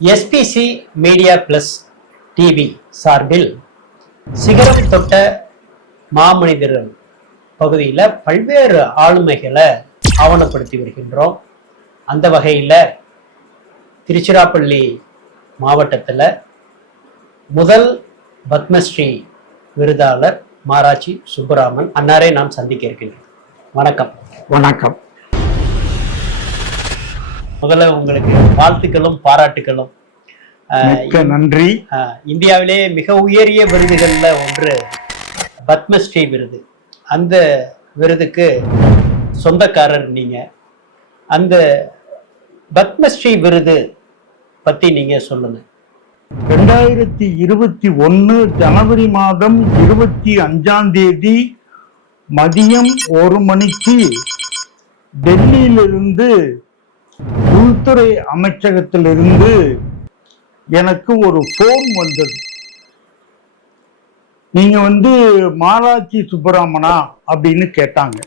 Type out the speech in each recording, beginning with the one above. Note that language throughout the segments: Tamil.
எஸ்பிசி மீடியா பிளஸ் டிவி சார்பில் சிகரம் தொட்ட மாமனிதர்கள் பகுதியில் பல்வேறு ஆளுமைகளை ஆவணப்படுத்தி வருகின்றோம். அந்த வகையில் திருச்சிராப்பள்ளி மாவட்டத்தில் முதல் பத்மஸ்ரீ விருதாளர் மாராச்சி சுப்பராமன் அன்னாரை நாம் சந்திக்க இருக்கின்றோம். வணக்கம். வணக்கம். முதல்ல உங்களுக்கு வாழ்த்துக்களும் பாராட்டுகளும். நன்றி. இந்தியாவிலே மிக உயரிய விருதுகள்ல ஒன்று பத்மஸ்ரீ விருது. அந்த விருதுக்கு சொந்தக்காரர் நீங்க. அந்த பத்மஸ்ரீ விருது பத்தி நீங்க சொல்லுங்க. 2021 ஜனவரி மாதம் 25ஆம் தேதி மதியம் 1 மணிக்கு டெல்லியிலிருந்து உள்துறை அமைச்சகத்திலிருந்து எனக்கு ஒரு போன் வந்தது. நீங்க மாராச்சி சுப்பராமனா அப்படின்னு கேட்டாங்க.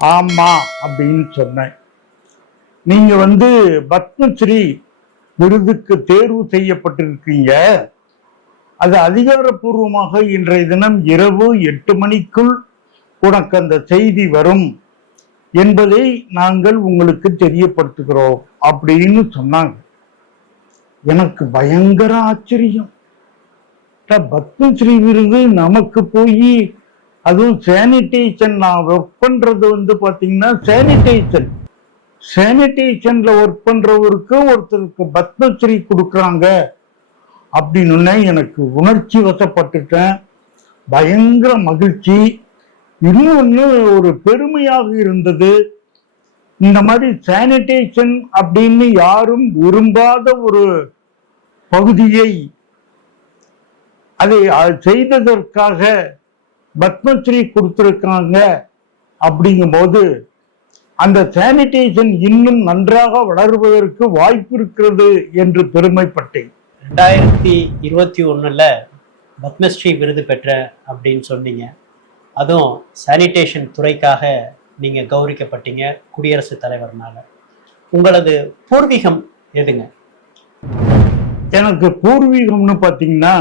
ஆமா அப்படின்னு சொன்னேன். நீங்க பத்மஸ்ரீ விருதுக்கு தேர்வு செய்யப்பட்டிருக்கீங்க. அது அதிகாரப்பூர்வமாக இன்றைய தினம் இரவு 8 மணிக்குள் உனக்கு அந்த செய்தி வரும் என்பதை நாங்கள் உங்களுக்கு தெரியப்படுத்துகிறோம் அப்படின்னு சொன்னாங்க. எனக்கு பயங்கர ஆச்சரியம். பத்மஸ்ரீ விருது நமக்கு போய், அதுவும் சானிடேஷன், நான் ஒர்க் பண்றது பாத்தீங்கன்னா சானிடேஷன்ல ஒர்க் பண்றவருக்கு ஒருத்தருக்கு பத்மஸ்ரீ கொடுக்குறாங்க அப்படின்னு எனக்கு உணர்ச்சி வசப்பட்டுட்டேன். பயங்கர மகிழ்ச்சி. இன்னொன்னு ஒரு பெருமையாக இருந்தது. இந்த மாதிரி சானிடேஷன் அப்படின்னு யாரும் விரும்பாத ஒரு பகுதியை அதை செய்ததற்காக பத்மஸ்ரீ கொடுத்திருக்காங்க. அப்படிங்கும் போது அந்த சானிடேஷன் இன்னும் நன்றாக வளர்வதற்கு வாய்ப்பு இருக்கிறது என்று பெருமைப்பட்டேன். 2021 பத்மஸ்ரீ விருது பெற்ற அப்படின்னு சொன்னீங்க. அதுவும் சானிடேஷன் துறைக்காக நீங்க கௌரவிக்கப்பட்டீங்க குடியரசுத் தலைவர்னால. உங்களது பூர்வீகம் எதுங்க? எனக்கு பூர்வீகம்னு பாத்தீங்கன்னா,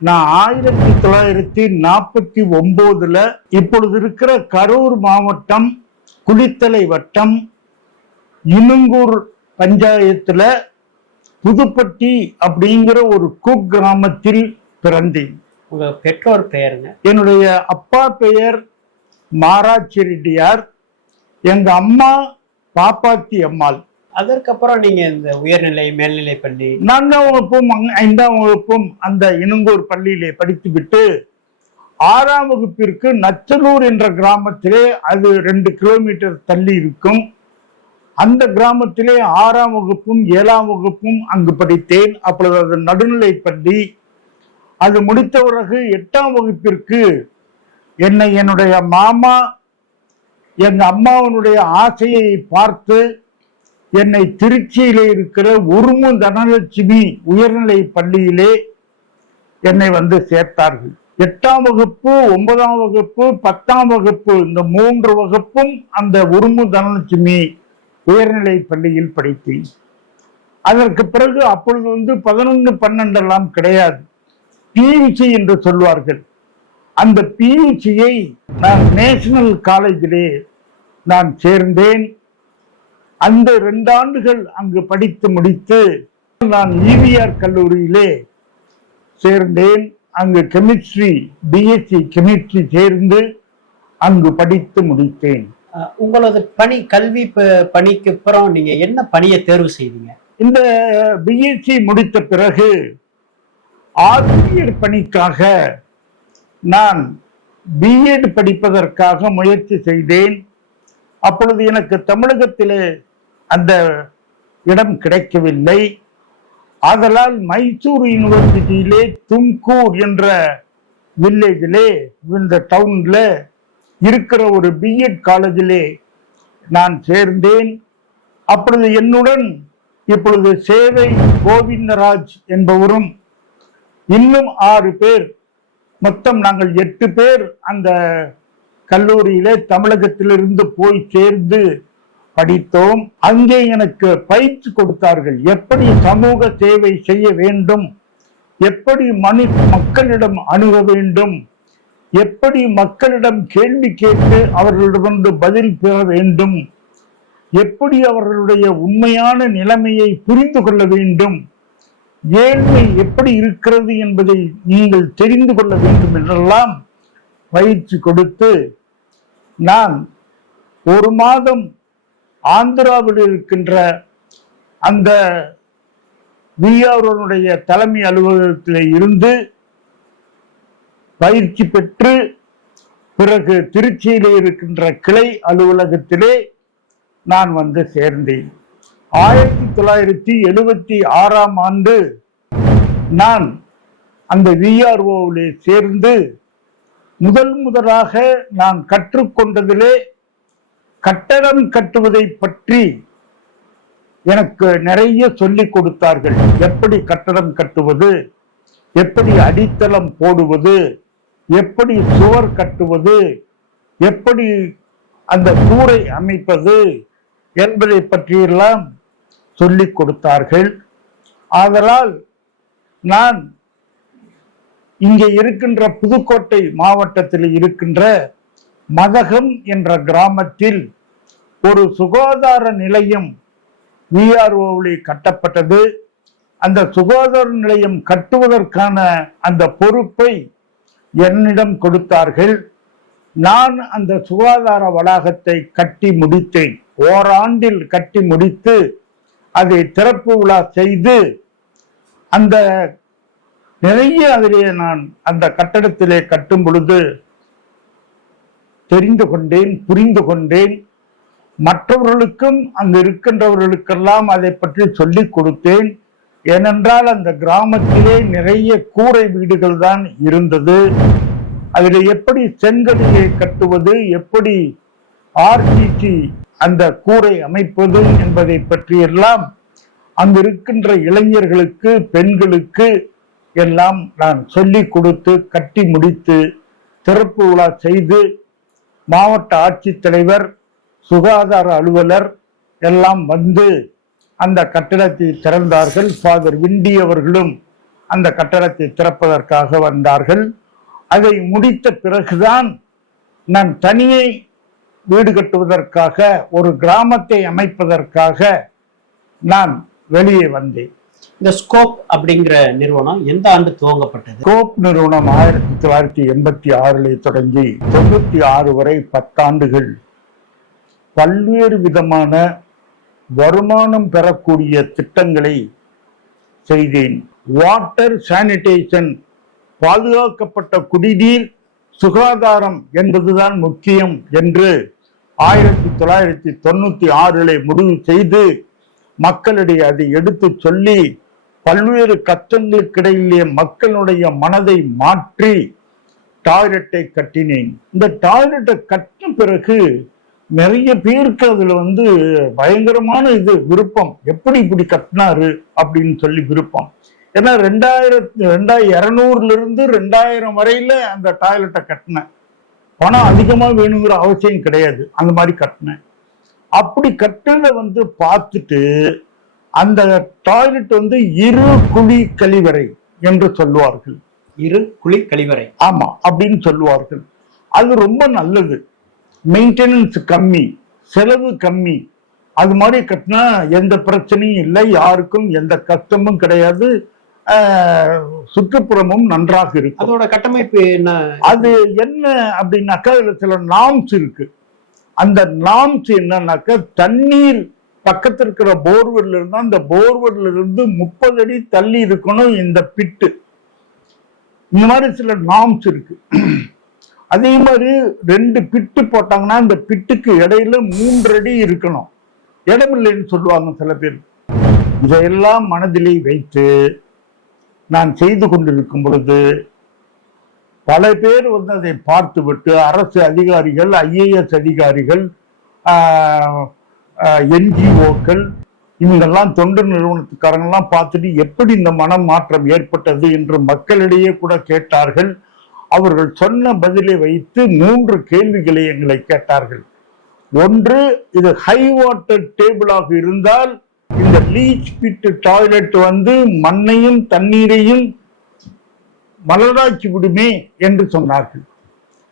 நான் 1949 இப்பொழுது இருக்கிற கரூர் மாவட்டம் குளித்தலை வட்டம் இனுங்கூர் பஞ்சாயத்துல புதுப்பட்டி அப்படிங்கிற ஒரு குக்கிராமத்தில் பிறந்தேன். உங்க பெற்றோர் பெயருங்க? என்னுடைய அப்பா பெயர் மாராச்சி ரெட்டியார். எங்க அம்மா பாப்பாத்தி அம்மாள். அதற்கப்புறம் நீங்க இந்த உயர்நிலை மேல்நிலை பள்ளி 4ஆம் வகுப்பும் 5ஆம் வகுப்பும் அந்த இனுங்கூர் பள்ளியிலே படித்துவிட்டு 6ஆம் வகுப்பிற்கு நச்சலூர் என்ற கிராமத்திலே, அது 2 கிலோமீட்டர் தள்ளி இருக்கும், அந்த கிராமத்திலே 6ஆம் வகுப்பும் 7ஆம் வகுப்பும் அங்கு படித்தேன். அப்பொழுது அது நடுநிலை பள்ளி. அது முடித்த பிறகு 8ஆம் வகுப்பிற்கு என்னை என்னுடைய மாமா எங்க அம்மாவனுடைய ஆசையை பார்த்து என்னை திருச்சியிலே இருக்கிற உருமு தனலட்சுமி உயர்நிலை பள்ளியிலே என்னை சேர்த்தார்கள். 8ஆம் வகுப்பு, 9ஆம் வகுப்பு, 10ஆம் வகுப்பு, இந்த 3 வகுப்பும் அந்த உருமு தனலட்சுமி உயர்நிலை பள்ளியில் படித்தேன். அதற்கு பிறகு அப்பொழுது 11, 12 எல்லாம் கிடையாது, பியூசி என்று சொல்வார்கள். அந்த பியூசியை நான் நேஷனல் காலேஜிலே நான் சேர்ந்தேன். அந்த 2 ஆண்டுகள் அங்கு படித்து முடித்து நான் ஈவிஆர் கல்லூரியிலே சேர்ந்தேன். அங்கு கெமிஸ்ட்ரி, பிஎஸ்சி கெமிஸ்ட்ரி சேர்ந்து அங்கு படித்து முடித்தேன். உங்களது கல்வி பணிக்கு அப்புறம் நீங்க என்ன பணியை தேர்வு செய்தீங்க? இந்த பிஎஸ்சி முடித்த பிறகு ஆசிரியர் பணிக்காக நான் பிஎட் படிப்பதற்காக முயற்சி செய்தேன். அப்பொழுது எனக்கு தமிழகத்திலே அந்த இடம் கிடைக்கவில்லை. ஆதலால் மைசூர் யூனிவர்சிட்டியிலே தும்கூர் என்ற வில்லேஜிலே, இந்த டவுன்ல இருக்கிற ஒரு பிஎட் காலேஜிலே நான் சேர்ந்தேன். அப்பொழுது என்னுடன் இப்பொழுது சேவை கோவிந்தராஜ் என்பவரும் இன்னும் 6 பேர், மொத்தம் நாங்கள் 8 பேர் அந்த கல்லூரியிலே தமிழகத்திலிருந்து போய் சேர்ந்து படித்தோம். அங்கே எனக்கு பயிற்சி கொடுத்தார்கள். எப்படி சமூக சேவை செய்ய வேண்டும், எப்படி மக்களிடம் அணுக வேண்டும், எப்படி மக்களிடம் கேள்வி கேட்டு அவர்களிடமிருந்து பதில் பெற வேண்டும், எப்படி அவர்களுடைய உண்மையான நிலைமையை புரிந்து கொள்ள வேண்டும், ஏழ்மை எப்படி இருக்கிறது என்பதை நீங்கள் தெரிந்து கொள்ள வேண்டும் என்றெல்லாம் பயிற்சி கொடுத்து நான் ஒரு மாதம் ஆந்திராவில் இருக்கின்ற அந்த விஆர்ஓனுடைய தலைமை அலுவலகத்தில் இருந்து பயிற்சி பெற்று பிறகு திருச்சியிலே இருக்கின்ற கிளை அலுவலகத்திலே நான் வந்து சேர்ந்தேன். 1976ஆம் ஆண்டு நான் அந்த விஆர்ஓவிலே சேர்ந்து முதலாக நான் கற்றுக்கொண்டதிலே கட்டடம் கட்டுவதை பற்றி எனக்கு நிறைய சொல்லிக் கொடுத்தார்கள். எப்படி கட்டடம் கட்டுவது, எப்படி அடித்தளம் போடுவது, எப்படி சுவர் கட்டுவது, எப்படி அந்த கூரை அமைப்பது என்பதை பற்றியெல்லாம் சொல்லிக் கொடுத்தார்கள். ஆதலால் நான் இங்கே இருக்கின்ற புதுக்கோட்டை மாவட்டத்தில் இருக்கின்ற மதகம் என்ற கிராமத்தில் ஒரு சுகாதார நிலையம் விஆர்ஓவிலே கட்டப்பட்டது. அந்த சுகாதார நிலையம் கட்டுவதற்கான அந்த பொறுப்பை என்னிடம் கொடுத்தார்கள். நான் அந்த சுகாதார வளாகத்தை கட்டி முடித்தேன். ஓராண்டில் கட்டி முடித்து அதை திறப்பு விழா செய்து அந்த நிறைய அதிலே நான் அந்த கட்டடத்திலே கட்டும் பொழுது தெரிந்து கொண்டேன், புரிந்து கொண்டேன். மற்றவர்களுக்கும் அங்கு இருக்கின்றவர்களுக்கெல்லாம் அதை பற்றி சொல்லிக் கொடுத்தேன். ஏனென்றால் அந்த கிராமத்திலே நிறைய கூரை வீடுகள் தான் இருந்தது. அதில் எப்படி செங்கலியை கட்டுவது, எப்படி ஆர்சிசி அந்த கூரை அமைப்பது என்பதை பற்றியெல்லாம் அங்கு இருக்கின்ற இளைஞர்களுக்கு, பெண்களுக்கு எல்லாம் நான் சொல்லிக் கொடுத்து கட்டி முடித்து திறப்பு விழா செய்து மாவட்ட ஆட்சித்தலைவர், சுகாதார அலுவலர் எல்லாம் வந்து அந்த கட்டடத்தை திறந்தார்கள். ஃபாதர் விண்டி அவர்களும் அந்த கட்டடத்தை திறப்பதற்காக வந்தார்கள். அதை முடித்த பிறகுதான் நான் தனியே வீடு கட்டுவதற்காக, ஒரு கிராமத்தை அமைப்பதற்காக நான் வெளியே வந்தேன். இந்த ஸ்கோப் அப்படிங்கிற நிறுவனம் எந்த ஆண்டு துவங்கப்பட்டது? ஸ்கோப் நிறுவனம் 1986 தொடங்கி 96 வரை 10 ஆண்டுகள் பல்வேறு விதமான வருமானம் பெறக்கூடிய திட்டங்களை செய்தேன். வாட்டர் சானிடேஷன், பாதுகாக்கப்பட்ட குடிநீர், சுகாதாரம் என்பதுதான் முக்கியம் என்று 1996 முடிவு செய்து மக்களிடையே அதை எடுத்து சொல்லி பல்வேறு கஷ்டங்களுக்கிடையிலே மக்களுடைய மனதை மாற்றி டாய்லெட்டை கட்டினேன். இந்த டாய்லெட்டை கட்டின பிறகு நிறைய பேருக்கு அதுல பயங்கரமான விருப்பம். எப்படி இப்படி கட்டினாரு அப்படின்னு சொல்லி விருப்பம். ஏன்னா 2200 இருந்து 2000 வரையில அந்த டாய்லெட்டை கட்டினேன். பணம் அதிகமா வேணுங்கிற அவசியம் கிடையாது, அந்த மாதிரி கட்டினேன். அப்படி கட்டினதை பார்த்துட்டு அந்த டாய்லெட் இரு குழி கழிவறை என்று சொல்லுவார்கள். இரு குழி கழிவறை, ஆமா அப்படின்னு சொல்லுவார்கள். அது ரொம்ப நல்லது, மெயின்டெனன்ஸ் கம்மி, செலவு கம்மி. அது மாதிரி கட்டினா எந்த பிரச்சனையும் இல்லை, யாருக்கும் எந்த கஷ்டமும் கிடையாது, சுற்றுப்புறமும் நன்றாக இருக்கு. அதோட கட்டமைப்பு என்ன? அது என்ன அப்படின்னாக்கா இதுல சில நாம்ஸ் இருக்கு. அந்த நாம்ஸ் என்னன்னாக்கா தண்ணீர் பக்கத்தில் இருக்கிற போர்வெல்ல இருந்தா அந்த போர்வெல்ல இருந்து 30 அடி தள்ளி இருக்கணும் இந்த பிட்டு. இந்த மாதிரி சில நாம்ஸ் இருக்கு. அதே மாதிரி 2 பிட்டு போட்டாங்கன்னா அந்த பிட்டுக்கு இடையில 3 அடி இருக்கணும். இடமில்லைன்னு சொல்லுவாங்க சில பேர். இதையெல்லாம் மனதிலே வைத்து நான் செய்து கொண்டிருக்கும் பொழுது பல பேர் அதை பார்த்துவிட்டு அரசு அதிகாரிகள், IAS அதிகாரிகள், NGOக்கள், இவங்கெல்லாம் தொண்டு நிறுவனத்துக்காரங்கெல்லாம் பார்த்துட்டு எப்படி இந்த மனம் மாற்றம் ஏற்பட்டது என்று மக்களிடையே கூட கேட்டார்கள். அவர்கள் சொன்ன பதிலை வைத்து 3 கேள்விகளை எங்களை கேட்டார்கள். ஒன்று, இது ஹை வாட்டர் டேபிளாக இருந்தால் இந்த லீச் பிட் டாய்லெட் வந்து மண்ணையும் தண்ணீரையும் மலராக்கி விடுமே என்று சொன்னார்கள்.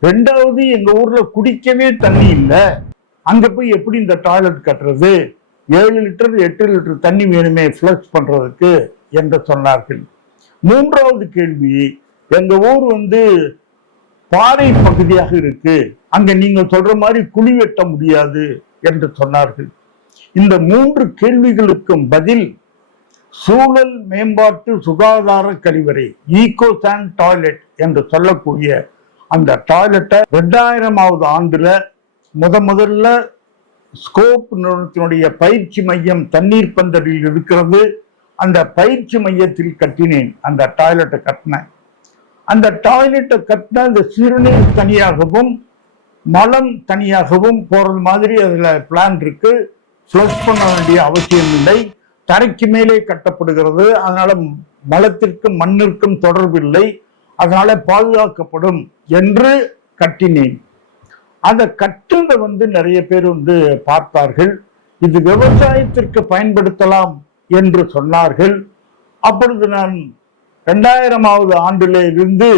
ரெண்டாவது, எங்க ஊர்ல குடிக்கவே தண்ணி இல்லை, அங்க போய் எப்படி இந்த டாய்லெட் கட்டுறது, 7 லிட்டர் 8 லிட்டர் தண்ணி வேணுமே ஃபிளஷ் பண்றதுக்கு என்று சொன்னார்கள். மூன்றாவது கேள்வி, எங்க ஊர் வந்து பாறை பகுதியாக இருக்கு, அங்க நீங்க சொல்ற மாதிரி குழி வெட்ட முடியாது என்று சொன்னார்கள். இந்த 3 கேள்விகளுக்கும் பதில் சூழல் மேம்பாட்டு சுகாதார கழிவறை, ஈகோ சாண்ட் டாய்லெட் என்று சொல்லக்கூடிய அந்த டாய்லெட்டை 2000ஆவது ஆண்டுல முதல்ல ஸ்கோப் நிறுவனத்தினுடைய பயிற்சி மையம் தண்ணீர் பந்தலில் இருக்கிறது. அந்த பயிற்சி மையத்தில் கட்டினேன். அந்த டாய்லெட்டை கட்டினேன். அந்த டாய்லெட்டை கட்டின அந்த சிறுநீர் தனியாகவும் மலம் தனியாகவும் போறது மாதிரி அதுல பிளான் இருக்கு. ஃப்ளஷ் பண்ண வேண்டிய அவசியம் இல்லை, தரைக்கு மேலே கட்டப்படுகிறது. அதனால மலத்திற்கும் மண்ணிற்கும் தொடர்பில்லை, அதனால பாதுகாக்கப்படும் என்று கட்டினேன். அந்த கட்டுரை வந்து நிறைய பேர் வந்து பார்த்தார்கள். இது விவசாயத்திற்கு பயன்படுத்தலாம் என்று சொன்னார்கள். அப்பொழுது நான் 2000ஆவது ஆண்டுல இருந்து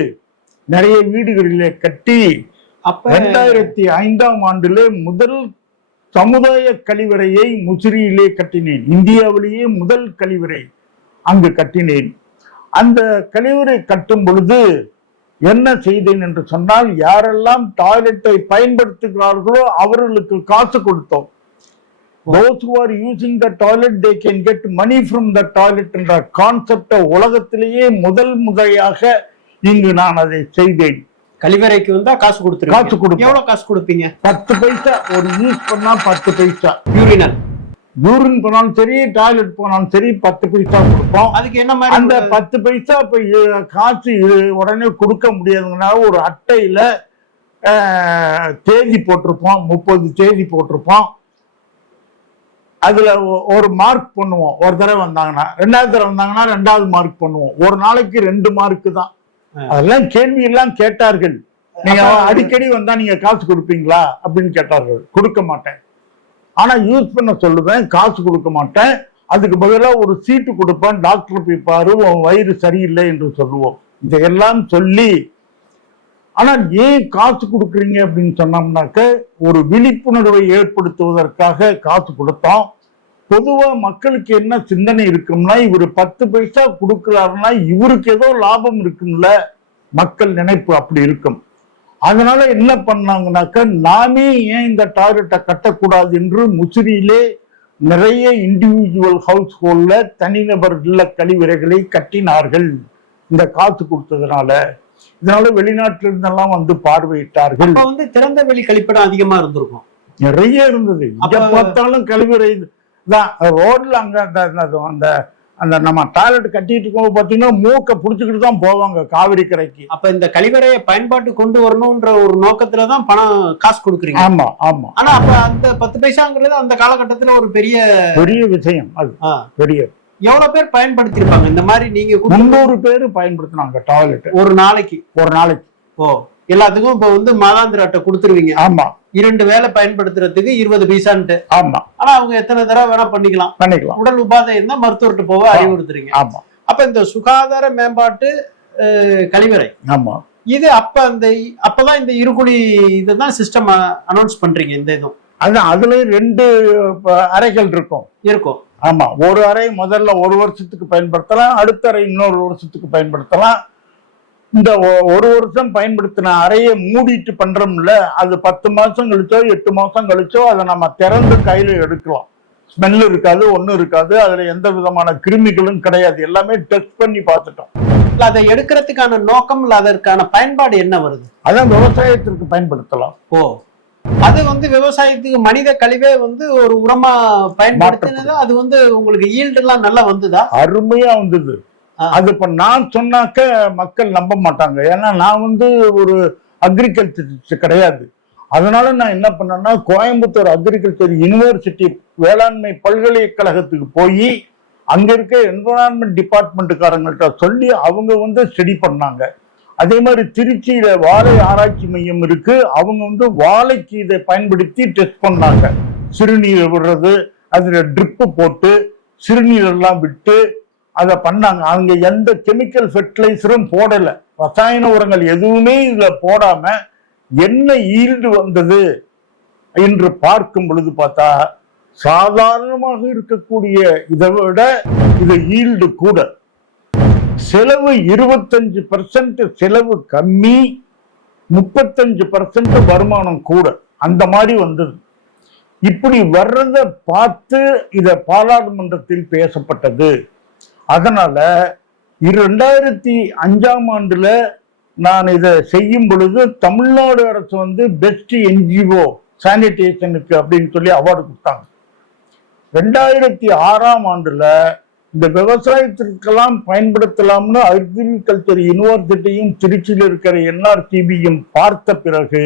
நிறைய வீடுகளிலே கட்டி 2005ஆம் ஆண்டுல முதல் சமுதாய கழிவறையை முசிறியிலே கட்டினேன். இந்தியாவிலேயே முதல் கழிவறை அங்கு கட்டினேன். அந்த கழிவறை கட்டும் பொழுது என்ன செய்தேன் என்று சொன்னால், யாரெல்லாம் டாய்லெட்டை பயன்படுத்துகிறார்களோ அவர்களுக்கு காசு கொடுத்தோம். Those who are using the toilet, they can get money from the toilet என்ற கான்செப்டை உலகத்திலேயே முறையாக இங்கு நான் அதை செய்தேன். கழிவறைக்கு வந்தா காசு கொடுத்துருங்க. காசு கொடுப்போம். எவ்வளவு காசு கொடுப்பீங்க? 10 பைசா. ஒரு யூஸ் பண்ணா 10 பைசா. யூரின் போனாலும் சரி, டாய்லெட் போனாலும் சரி 10 பைசா கொடுப்போம். அதுக்கு என்ன மாதிரி அந்த 10 பைசா இப்ப காசு உடனே கொடுக்க முடியாதுங்கன்னா ஒரு அட்டையில தேதி போட்டிருப்போம், 30 தேதி போட்டிருப்போம். அதுல ஒரு மார்க் பண்ணுவோம். ஒரு தடவை வந்தாங்கன்னா, 2வது தடவை வந்தாங்கன்னா 2வது மார்க் பண்ணுவோம். ஒரு நாளைக்கு 2 மார்க்கு தான். அதெல்லாம் கேள்வி எல்லாம் கேட்டார்கள். நீங்க அடிக்கடி வந்தா நீங்க காசு கொடுப்பீங்களா அப்படின்னு கேட்டார்கள். கொடுக்க மாட்டேன். ஆனா யூஸ் பண்ண சொல்லுவேன், காசு கொடுக்க மாட்டேன். அதுக்கு பதிலாக ஒரு சீட்டு கொடுப்பேன், டாக்டர் போய் பாரு, உன் வயிறு சரியில்லை என்று சொல்லுவோம். இதையெல்லாம் சொல்லி, ஆனா ஏன் காசு கொடுக்குறீங்க அப்படின்னு சொன்னோம்னாக்க, ஒரு விழிப்புணர்வை ஏற்படுத்துவதற்காக காசு கொடுத்தோம். பொதுவா மக்களுக்கு என்ன சிந்தனை இருக்கும்னா, இவர் 10 பைசா கொடுக்கிறாருன்னா இவருக்கு ஏதோ லாபம் இருக்கும்ல, மக்கள் நினைப்பு அப்படி இருக்கும். அதனால என்ன பண்ணாங்கன்னாக்க, நாமே ஏன் இந்த டாய்லெட்டை கட்டக்கூடாது என்று முசிறியிலே நிறைய இண்டிவிஜுவல் ஹவுஸ் ஹோல்ட்ல தனிநபர் இல்ல கழிவறைகளை கட்டினார்கள் இந்த காசு கொடுத்ததுனால. இதனால வெளிநாட்டில இருந்தெல்லாம் வந்து பார்வையிட்டார்கள். வந்து திறந்த வெளி கழிப்பிடம் அதிகமா இருந்திருக்கும், நிறைய இருந்தது. இங்க பார்த்தாலும் கழிவறை தான். ரோட்ல அங்க அந்த அந்த நம்ம டாய்லெட் கட்டிட்டு இருக்கோம் பாத்தீங்கன்னா மூக்க புடிச்சுக்கிட்டு தான் போவாங்க காவிரி கரைக்கு. அப்ப இந்த கழிவறையை பயன்பாட்டு கொண்டு வரணும்ன்ற ஒரு நோக்கத்துலதான் பணம் காசு கொடுக்குறீங்க. ஆமா ஆமா. ஆனா அப்ப அந்த 10 பைசாங்கிறது அந்த காலகட்டத்துல ஒரு பெரிய விஷயம். அது பெரிய எவ்வளவு பேர் பயன்படுத்தி இருப்பாங்க இந்த மாதிரி? நீங்க 300 பேர் பயன்படுத்தினாங்க டாய்லெட் ஒரு நாளைக்கு. ஓ, எல்லாத்துக்கும் இப்ப வந்து மாதாந்திர அட்டை கொடுத்துருவீங்க. ஆமா. 2 வேளை பயன்படுத்துறதுக்கு 20 பைசான்ட்டு. ஆமா. ஆனா அவங்க எத்தனை தடவை வேணா பண்ணிக்கலாம். உடல் உபாதை இருந்தா மருத்துவர்கிட்ட போக அறிவுறுத்துறீங்க. ஆமா. அப்ப இந்த சுகாதார மேம்பாட்டு கழிவறை, ஆமா, இது அப்பதான் இந்த இருகுழி இதுதான் சிஸ்டம் அனௌன்ஸ் பண்றீங்க. இந்த இதுவும் அதான், அதுல 2 அறைகள் இருக்கும். ஆமா. ஒரு அறை முதல்ல 1 வருஷத்துக்கு பயன்படுத்தலாம், அடுத்த அறை இன்னொரு வருஷத்துக்கு பயன்படுத்தலாம். இந்த 1 வருஷம் பயன்படுத்தின அறையை மூடிட்டு பண்றோம்ல, அது 10 மாசம் கழிச்சோ 8 மாசம் கழிச்சோ அதை நம்ம திறந்து கையில எடுக்கலாம். ஸ்மெல் இருக்காது, ஒன்னும் இருக்காது. அதுல எந்த விதமான கிருமிகளும் கிடையாது. எல்லாமே டெஸ்ட் பண்ணி பார்த்துட்டோம். அதை எடுக்கிறதுக்கான நோக்கம் இல்ல, அதற்கான பயன்பாடு என்ன வருது? அதான் விவசாயத்திற்கு பயன்படுத்தலாம். ஓ, அது வந்து விவசாயத்துக்கு மனித கழிவே வந்து ஒரு உரமா பயன்படுத்தினது. அது வந்து உங்களுக்கு ஈல்டு எல்லாம் நல்லா வந்ததா? அருமையா வந்தது. அது இப்ப நான் சொன்னாக்க மக்கள் நம்ப மாட்டாங்க. ஏன்னா நான் வந்து ஒரு அக்ரிகல்ச்சர் கிடையாது. அதனால நான் என்ன பண்ணேன்னா, கோயம்புத்தூர் அக்ரிகல்ச்சர் யூனிவர்சிட்டி வேளாண்மை பல்கலைக்கழகத்துக்கு போய் அங்க இருக்க என்விரான்மெண்ட் டிபார்ட்மெண்ட்டுக்காரங்கள்ட்ட சொல்லி அவங்க வந்து ஸ்டடி பண்ணாங்க. அதே மாதிரி திருச்சியில வாழை ஆராய்ச்சி மையம் இருக்கு. அவங்க வந்து வாழைக்கு இதை பயன்படுத்தி டெஸ்ட் பண்ணாங்க. சிறுநீர் விடுறது, அதுல ட்ரிப்பு போட்டு சிறுநீர் எல்லாம் விட்டு அதை பண்ணாங்க. அவங்க எந்த கெமிக்கல் ஃபெர்டிலைசரும் போடல, ரசாயன உரங்கள் எதுவுமே இதுல போடாம என்ன ஈல்டு வந்தது என்று பார்க்கும் பொழுது பார்த்தா சாதாரணமாக இருக்கக்கூடிய இதை விட இது ஈல்டு கூட. செலவு 25% செலவு கம்மி, 35% வருமானம் கூட, அந்த மாதிரி வந்தது. இப்படி வர்றத பார்த்து இத பாராளுமன்றத்தில் பேசப்பட்டது. அதனால 2005 நான் இதை செய்யும் பொழுது தமிழ்நாடு அரசு வந்து பெஸ்ட் என்ஜிஓ சானிடேஷனுக்கு அப்படின்னு சொல்லி அவார்டு கொடுத்தாங்க. 2006 இந்த விவசாயத்திற்கெல்லாம் பயன்படுத்தலாம்னு அக்ரிகல்ச்சர் யூனிவர்சிட்டியும் திருச்சியில் இருக்கிற என்ஆர்சிபியும் பார்த்த பிறகு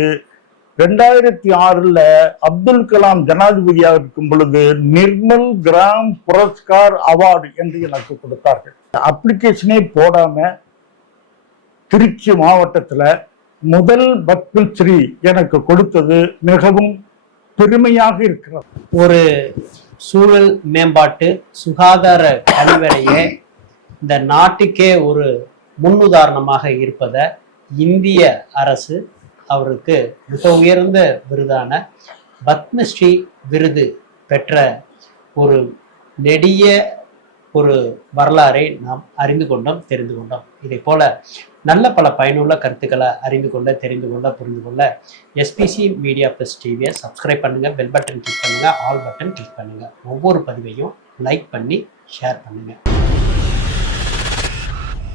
2006 அப்துல் கலாம் ஜனாதிபதியாக இருக்கும் பொழுது நிர்மல் கிராம் புரஸ்கார் அவார்டு என்று எனக்கு கொடுத்தார்கள். அப்ளிகேஷனே போடாம திருச்சி மாவட்டத்துல முதல் பத்மஸ்ரீ எனக்கு கொடுத்தது மிகவும் பெருமையாக இருக்கிறது. ஒரு சூழல் மேம்பாட்டு சுகாதார கழிவறையே இந்த நாட்டுக்கே ஒரு முன்னுதாரணமாக இருப்பதை இந்திய அரசு அவருக்கு மிக உயர்ந்த விருதான பத்மஸ்ரீ விருது பெற்ற ஒரு நெடிய ஒரு வரலாறை நாம் அறிந்து கொண்டோம், தெரிந்து கொண்டோம். இதை போல நல்ல பல பயனுள்ள கருத்துக்களை அறிந்து கொள்ள, தெரிந்து கொள்ள, புரிந்து கொள்ள எஸ்பிசி மீடியா ப்ளஸ் டிவியை சப்ஸ்கிரைப் பண்ணுங்க, பெல் பட்டன் கிளிக் பண்ணுங்க, ஆல் பட்டன் கிளிக் பண்ணுங்க. ஒவ்வொரு பதிவையும் லைக் பண்ணி ஷேர் பண்ணுங்க.